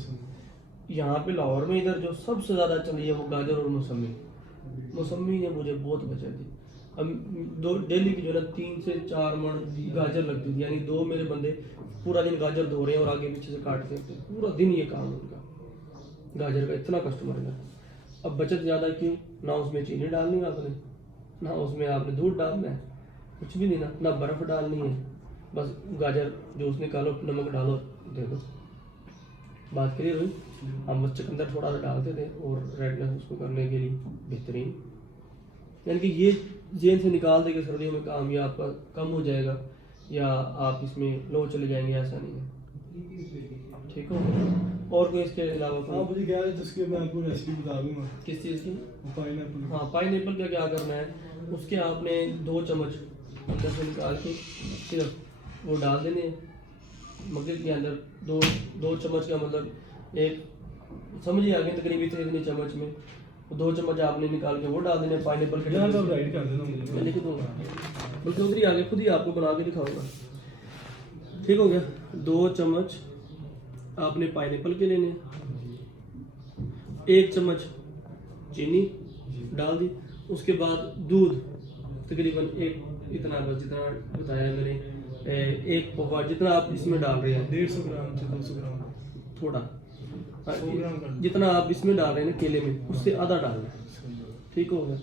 यहाँ पे लाहौर में इधर जो सबसे ज़्यादा चल रही है वो गाजर और मौसमी। मौसमी ने मुझे बहुत बचा दी। अब डेली की जो है 3 से 4 मन गाजर लगती थी, यानी 2 मेरे बंदे पूरा दिन गाजर धो रहे हैं और आगे पीछे से काटते थे, पूरा दिन ये काम उनका गाजर का, इतना कस्टमर है। अब बचत ज़्यादा क्यों? ना उसमें चीनी डालनी आपने, ना उसमें आपने दूध डालना है, कुछ भी नहीं, ना बर्फ़ डालनी है, बस गाजर जूस निकालो, नमक डालो, दे दो। बात क्लियर हुई? हम बस चुकंदर थोड़ा सा डालते थे और रेडनेस उसको करने के लिए बेहतरीन। यानी कि ये जेल से निकाल देंगे सर्दियों में काम, या आपका कम हो जाएगा या आप इसमें लो चले जाएंगे, ऐसा नहीं है। ठीक हो? और कोई इसके अलावा आप मुझे क्या है जिसके मैं आपको रेसिपी बता दूंगा। किस चीज़ की? पाइनएप्पल। हाँ, पाइनएप्पल का क्या करना है, उसके आपने 2 चम्मच अंदर से निकाल के सिर्फ वो डाल देने हैं मग्गे के अंदर। 2 चम्मच का मतलब एक समझिए आगे तकरीबन इतने चम्मच में 2 चम्मच आपने निकाल के वो डाल देने पाइनएप्पल के। यार आप राइट कर देना मुझे, मैं लिख दूँगा, बल्कि उधर ही आगे खुद ही आपको बना के दिखाऊंगा। ठीक हो गया? 2 चम्मच आपने पाइनएप्पल के लेने, 1 चम्मच चीनी डाल दी, उसके बाद दूध तकरीबन एक इतना, बस जितना बताया मैंने, 1 पवा जितना आप इसमें डाल रहे हैं, 150 ग्राम से 200 ग्राम थोड़ा 100 ग्राम कर दो। जितना आप इसमें डाल रहे हैं ना केले में, उससे आधा डालना है। ठीक हो गया?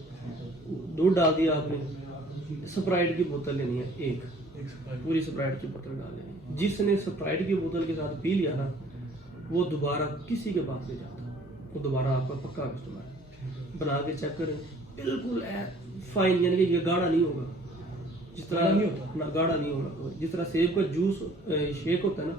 दूध डाल दिया आपने। स्प्राइट की बोतल लेनी है, एक पूरी स्प्राइट की बोतल डाल लेनी है। जिसने स्प्राइट की बोतल के साथ पी लिया ना, वो दोबारा किसी के पास नहीं जाता, वो दोबारा आपका पक्का कस्टमर है। बना के चेक करें, बिल्कुल फाइन, यानी कि ये गाढ़ा नहीं होगा, जिस तरह नहीं होता ना, गाढ़ा नहीं होगा। जिस तरह सेब का जूस शेक होता है ना,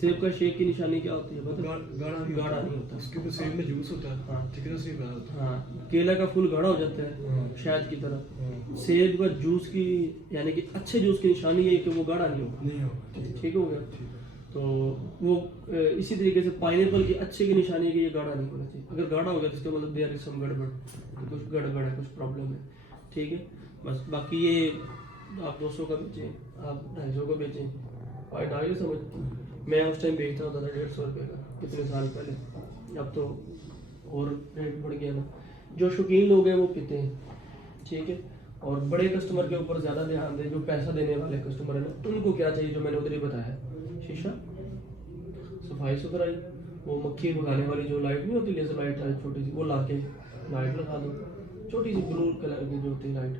सेब का शेक की निशानी क्या होती है पता? गाढ़ा नहीं होता। उसके ऊपर सेब में जूस होता है, हाँ। थिकनेस नहीं गाढ़ा होता। हाँ, केला का फूल गाढ़ा हो जाता है शायद की तरह। सेब का जूस की, यानी कि अच्छे जूस की निशानी है कि वो गाढ़ा नहीं होगा। नहीं होगा। ठीक हो गया? तो वो इसी तरीके से पाइनएप्पल की अच्छे की निशानी है कि ये गाढ़ा नहीं होना चाहिए। अगर गाढ़ा हो गया तो इसका मतलब देयर इज सम गड़बड़, कुछ गड़बड़ है, कुछ प्रॉब्लम है। ठीक है? बस बाकी ये आप 200 का बेचें, आप 250 का बेचें, 250 समझ। मैं उस टाइम बेचता होता था 150 रुपये का, कितने साल पहले। अब तो और रेट बढ़ गया ना। जो शौकीन लोग हैं वो पीते हैं, ठीक है। और बड़े कस्टमर के ऊपर ज़्यादा ध्यान दें, जो पैसा देने वाले कस्टमर हैं ना, उनको क्या चाहिए जो मैंने उधर ही बताया, शीशा, सफाई सुथराई, वो मक्खी भगाने वाली जो लाइट नहीं होती, लेजर लाइट है छोटी सी, वो ला के लाइट लगा दो, छोटी सी ब्लू कलर की जो होती है लाइट।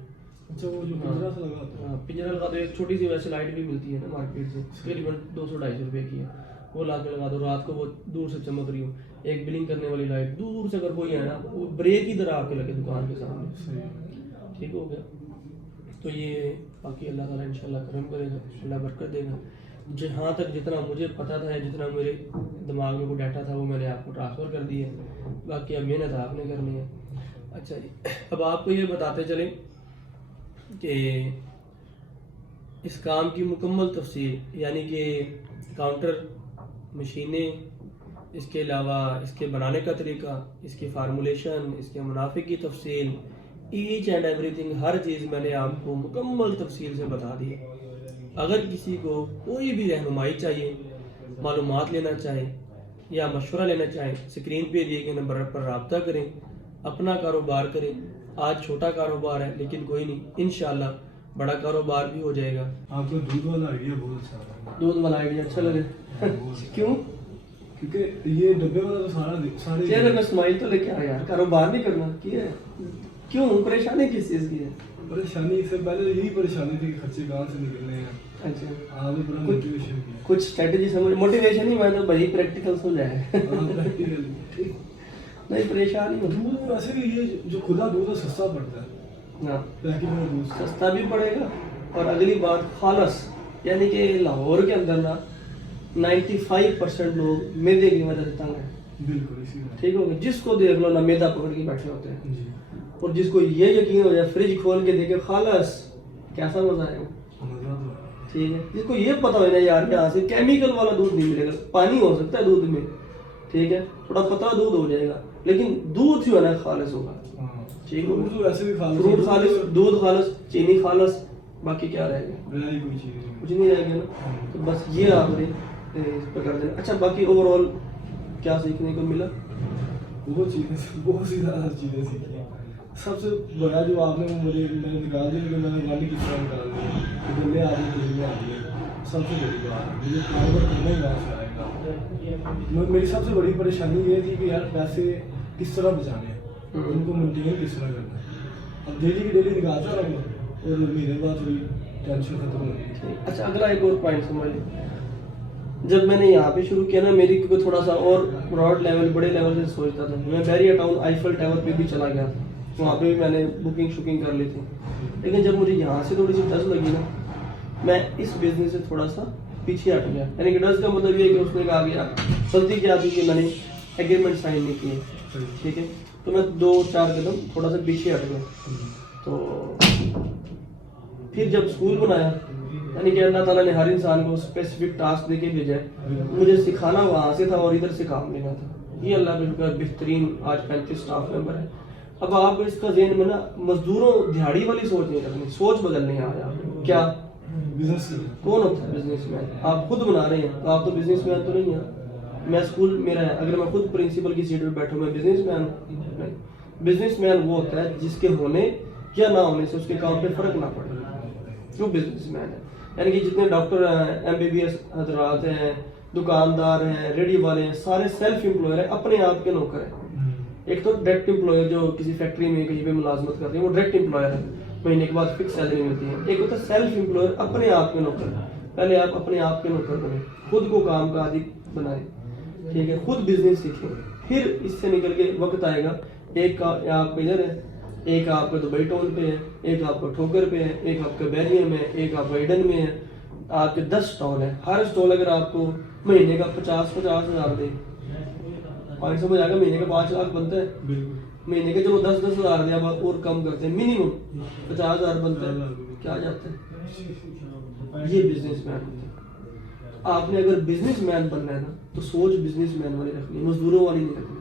अच्छा, वो जो पिंजरा सा लगा होता है। हाँ, पिंजरा लगा दो। एक छोटी सी वैसे लाइट भी मिलती है ना मार्केट से, तकरीबन 200-250 रुपये की है, वो ला के लगा दो। रात को वो दूर से चमक रही हो, एक ब्लिंक करने वाली लाइट दूर से अगर कोई है ना, वो ब्रेक की तरह आके लगे दुकान के सामने। सही। ठीक हो गया? तो ये बाकी अल्लाह ताला इंशाल्लाह करम करेगा, अल्लाह बरकत देगा। जहाँ तक जितना मुझे पता था, जितना मेरे दिमाग में वो डाटा था, वो मैंने आपको ट्रांसफ़र कर दिया। बाकी अब मेहनत आपने करनी है। अच्छा जी, अब आपको ये बताते चलें कि इस काम की मुकम्मल तफसील, यानी कि काउंटर, मशीनें, इसके अलावा इसके बनाने का तरीका, इसकी फार्मूलेशन, इसके मुनाफे की तफसील, ईच एंड एवरीथिंग, हर चीज़ मैंने आपको मुकम्मल तफसील से बता दी है। अगर किसी को कोई भी रहनुमाई चाहिए, मालूमात लेना चाहे या मशवरा लेना चाहे, स्क्रीन पे दिए गए नंबर पर रब्ता करें, अपना कारोबार करें। आज छोटा कारोबार है, लेकिन कोई नहीं, इंशाल्लाह बड़ा कारोबार भी हो जाएगा। आपका दूध वाला आइडिया बहुत अच्छा है। दूध वाला आइडिया अच्छा लगे? क्यों? क्योंकि ये डब्बे वाला तो सारे चेहरे में स्माइल तो लेके आ यार, कारोबार नहीं करना की है? क्यों, परेशानी किस चीज़ की है? परेशानी से पहले यही परेशानी थी कि खर्चे कहाँ से निकलने हैं। अच्छा, आपने बड़ा मोटिवेशन किया। कुछ स्ट्रेटजी समझ, मोटिवेशन ही, मैं तो भाई प्रैक्टिकल समझ आया। हाँ, प्रैक्टिकली ठीक। नहीं, परेशान ही हो। दूध वैसे भी ये जो खुला दूध है सस्ता पड़ता है, हाँ, पैकेट में दूध से। सस्ता भी पड़ेगा। और अगली बात, खालस, यानी कि लाहौर के अंदर ना 95% लोग मैदे की वजह से तंग है। बिल्कुल इसी में। ठीक हो गया? जिसको देख लो ना, मैदा पकड़ के बैठे होते हैं। जी, और जिसको ये यकीन हो जाए, फ्रिज खोल के देखे खालस, कैसा मजा आएगा। मजा तो है। ठीक है? जिसको ये पता हो ना यार, यहाँ से केमिकल वाला दूध नहीं मिलेगा, पानी हो सकता है दूध में, ठीक है, थोड़ा पतला दूध हो जाएगा, लेकिन दूध जो है ना खालिस होगा। हाँ, ठीक फ्रूट तो वैसे भी खालिस फ्रूट खालिस, दूध खालिस, चीनी खालिस, बाकी क्या रहेगा? रह ही कोई चीज़ नहीं। कुछ नहीं रहेगा ना। तो बस ये आपने इस पर कर देना। अच्छा, बाकी ओवरऑल क्या सीखने को मिला? बहुत सी ज़्यादा चीज़ें सीखी हैं। सबसे बड़ा जो आपने वो मैंने निकाल दिया कि मैंने गाड़ी किस तरह निकाल दी, गले आदमी खुलने आती है, सबसे बड़ी बात है। मुझे कारोबार करना ही वहाँ से आएगा। मेरी सबसे बड़ी परेशानी ये थी कि यार पैसे किस तरह बचाने हैं, उनको मेंटेन किस तरह करना है। अब डेली की डेली निकालता रहूँगा और महीने बाद थोड़ी टेंशन खत्म हो गई। अच्छा, अगला एक और पॉइंट समझ लीजिए, जब मैंने यहाँ पे शुरू किया ना, मेरी क्योंकि थोड़ा सा और ब्रॉड लेवल, बड़े लेवल से सोचता था। मैं बैरियर टाउन आईफल टावर पे भी चला गया, वहाँ पे भी मैंने बुकिंग शुकिंग कर ली थी। लेकिन जब मुझे यहाँ से थोड़ी सी डर लगी ना, मैं इस बिजनेस से थोड़ा सा पीछे हट गया। यानी कि डर का मतलब ये है कि उसने कहा गया, गलती क्या थी कि मैंने एग्रीमेंट साइन नहीं किए, ठीक है, तो मैं 2-4 कदम थोड़ा सा पीछे हट गया। तो फिर जब स्कूल बनाया, यानी कि अल्लाह ताला ने हर इंसान को स्पेसिफिक टास्क देके भेजा है, मुझे सिखाना वहाँ से था और इधर से काम लेना था। ये अल्लाह का शुक्र, बेहतरीन आज 35 स्टाफ मेंबर है। अब आप इसका ज़हन में ना मजदूरों दिहाड़ी वाली सोच नहीं रखनी, सोच बदलने आया। क्या बिजनेस कौन होता है बिजनेसमैन? आप खुद बना रहे हैं तो आप तो बिजनेसमैन तो नहीं है। मैं स्कूल मेरा है, अगर मैं खुद प्रिंसिपल की सीट पर बैठूँ, मैं बिजनेसमैन हूँ? बिजनेसमैन वो होता है जिसके होने या ना होने से उसके काम पे फर्क ना पड़े, जो बिजनेसमैन है। यानी कि जितने डॉक्टर हैं, MBBS हजरात हैं, दुकानदार हैं, रेडी वाले हैं, सारे सेल्फ एम्प्लॉयर हैं, अपने आप के नौकर हैं। एक तो डायरेक्ट एम्प्लॉयर जो किसी फैक्ट्री में कहीं पे मुलाजमत करते हैं, वो डायरेक्ट एम्प्लॉयर है, महीने के बाद फिक्स सैलरी मिलती है। एक होता है सेल्फ एम्प्लॉयर, अपने आप के नौकर। पहले आप अपने आप के नौकर बने, खुद को काम का आदि बनाए, ठीक है, खुद बिजनेस सीखें। फिर इससे निकल के वक्त आएगा, एक का आप इधर है, एक आपका दुबई टाउन पे है, एक आपका ठोकर पे है, एक आपका बैरियर में है, एक आपका ईडन में है। आपके 10 स्टॉल है, हर स्टॉल अगर आपको महीने का 50-50 हज़ार दे, 500 में जाकर महीने का 5 लाख बनता है। महीने के चलो 10-10 हज़ार दे, आप और कम करते हैं, मिनिमम 50 हज़ार बनता है, क्या जाता है? ये बिजनेसमैन होता है। आपने अगर बिजनेसमैन बनना है ना, तो सोच बिजनेसमैन वाली रखनी है, मजदूरों वाली नहीं रखनी।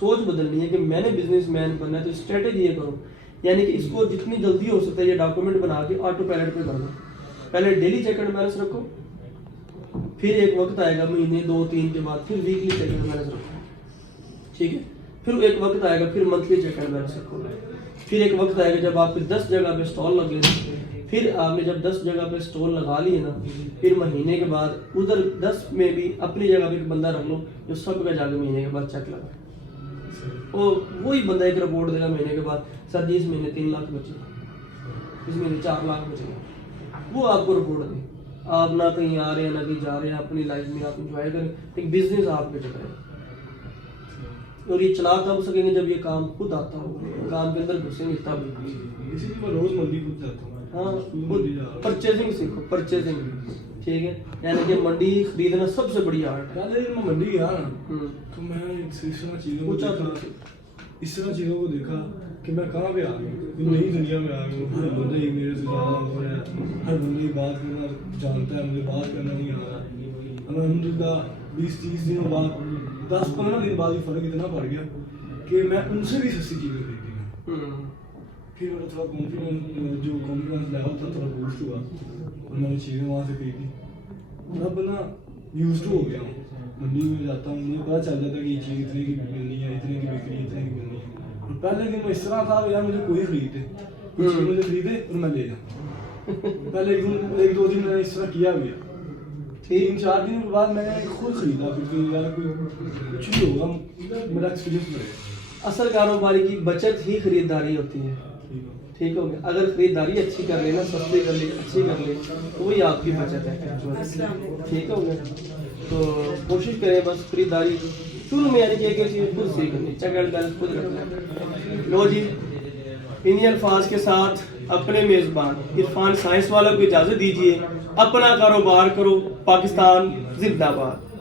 सोच बदलनी है कि मैंने बिजनेसमैन बनना है, तो स्ट्रेटेजी ये करो, यानी कि इसको जितनी जल्दी हो सकता है ये डॉक्यूमेंट बना के ऑटो पायलट पे कर दो। पहले डेली चेक एंड बैलेंस रखो, फिर एक वक्त आएगा महीने 2-3 के बाद फिर वीकली चेक एंड बैलेंस रखो, ठीक है, फिर एक वक्त आएगा फिर मंथली चेक एंड बैलेंस रखो, फिर एक वक्त आएगा जब आपके 10 जगह पे स्टॉल लगे, फिर आपने जब 10 जगह पे स्टॉल लगा लिए ना, फिर महीने के बाद उधर 10 में भी अपनी जगह पे एक बंदा रख लो जो सब का जाके महीने के बाद चेक लगा, और वही बंदा एक रिपोर्ट देगा महीने के बाद, सर जी इस महीने 3 लाख बचे, इस महीने 4 लाख बचे, वो आपको रिपोर्ट दे। आप ना कहीं आ रहे हैं ना कहीं जा रहे हैं, अपनी लाइफ में आप इंजॉय करें, एक बिजनेस आपके चल रहा है। और ये चला तब सकेंगे जब ये काम खुद आता हो, काम के अंदर घुसेंगे तब। इसीलिए मैं रोज मंडी खुद जाता हूँ। हाँ, परचेजिंग सीखो, परचेजिंग, ठीक है, यानी कि मंडी खरीदना सबसे बड़ी आर्ट है। पहले मैं मंडी गया ना, तो मैं इस तरह चीज़ों को देखा कि मैं कहाँ पे आ गया, नई दुनिया में आ गया। हर बंदा ही मेरे से ज़्यादा हो रहा है, हर बंदे की बात करना जानता है, मुझे बात करना नहीं आ रहा। अलहमदुलिल्लाह 20-30 दिनों बाद, 10-15 दिन बाद ये फ़र्क इतना पड़ गया कि मैं उनसे भी सस्ती चीज़ें खरीदी हैं। फिर मेरा थोड़ा कॉन्फिडेंस लेवल था थोड़ा बूस्ट हुआ और मैंने चीज़ें वहाँ से खरीदी। अब ना यूज़ टू हो गया हूँ, मंडी में जाता हूँ, मुझे पता चल जाता है कि ये चीज़ इतने की मिलनी है, इतने की बिक्री, इतने की मिलनी है। और पहले दिन में इस तरह था यार मुझे कोई खरीदे, कुछ चीज़ मुझे खरीदे और मैं ले जाऊँ। पहले 1-2 दिन मैंने इस तरह किया भी है। 3-4 दिन के बाद मैंने खुद खरीदा, क्योंकि यार कुछ नहीं होगा, मेरा एक्सपीरियंस बढ़ेगा। असल कारोबारी की बचत ही खरीदारी होती है, ठीक हो गया। अगर खरीदारी अच्छी कर लेना, सस्ती कर ले, अच्छी कर ले, तो वही आपकी बचत है, ठीक हो गया। तो कोशिश करें बस खरीदारी शुरू में, यानी कि एक चीज़ खुद सीखनी, चेक एंड बैलेंस खुद रखना। लो जी, इन्हीं अल्फाज के साथ अपने मेज़बान इरफान साइंस वालों को इजाज़त दीजिए। अपना कारोबार करो, पाकिस्तान जिंदाबाद।